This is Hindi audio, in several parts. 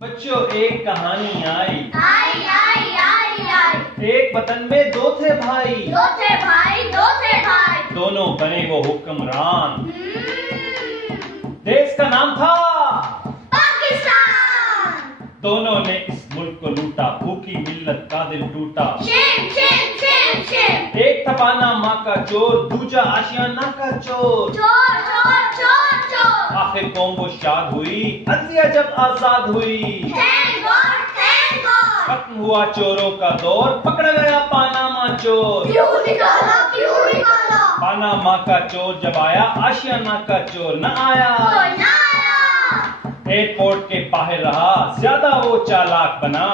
बच्चों एक कहानी आई आई आई आई आई। एक वतन में दो थे भाई, दो थे भाई। दोनों बने वो हुक्मरान। देश का नाम था पाकिस्तान। दोनों ने इस मुल्क को लूटा, भूखी मिल्लत का दिल टूटा। Shem Shem Shem Shem. एक था पानामा का चोर, दूजा आशियाना का चोर। चोर चोर चोर चोर। आखिर कौम वो शाद हुई, अज़िया जब आजाद हुई। Thank God thank God. खत्म हुआ चोरों का दौर, पकड़ा गया पानामा चोर। क्यों निकाला पानामा का चोर जब आया, आशियाना का चोर न आया। कोई ना आया। एयरपोर्ट के बाहर रहा, ज्यादा वो चालाक बना।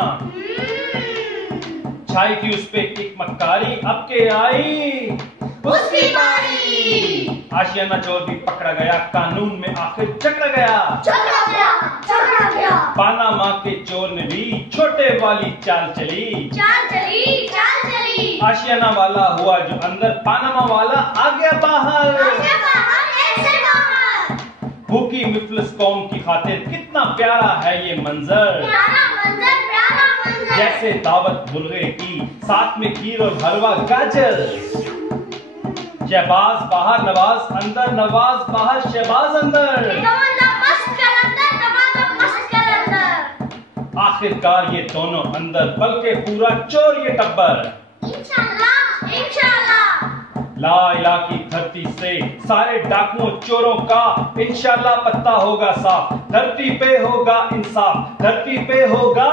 छाई थी उस पे एक मक्कारी, अब के आई उसकी बारी। आशियाना चोर भी पकड़ा गया, कानून में आखिर चकरा गया। चकरा गया चकरा गया। पानामा के चोर ने भी छोटे वाली चाल चली। चाल चली चाल चली। आशियाना वाला हुआ जो अंदर, पानामा वाला आ गया बाहर। ऐसे बाहर ऐसे बाहर। भूखी मुफलिस कौम की खातिर कितना प्यारा है ये मंजर। प्यारा मंजर प्यारा मंजर। जैसे दावत मुर्गे की, साथ में खीर और हलवा गाजर। शहबाज बाहर नवाज अंदर, नवाज बाहर शहबाज अंदर। आखिरकार ये दोनों अंदर, बल्कि पूरा चोर ये टब्बर। इंशाल्लाह इंशाल्लाह। ला इलाहा की धरती से सारे डाकुओं चोरों का इंशाल्लाह पत्ता होगा साफ। धरती पे होगा इंसाफ, धरती पे होगा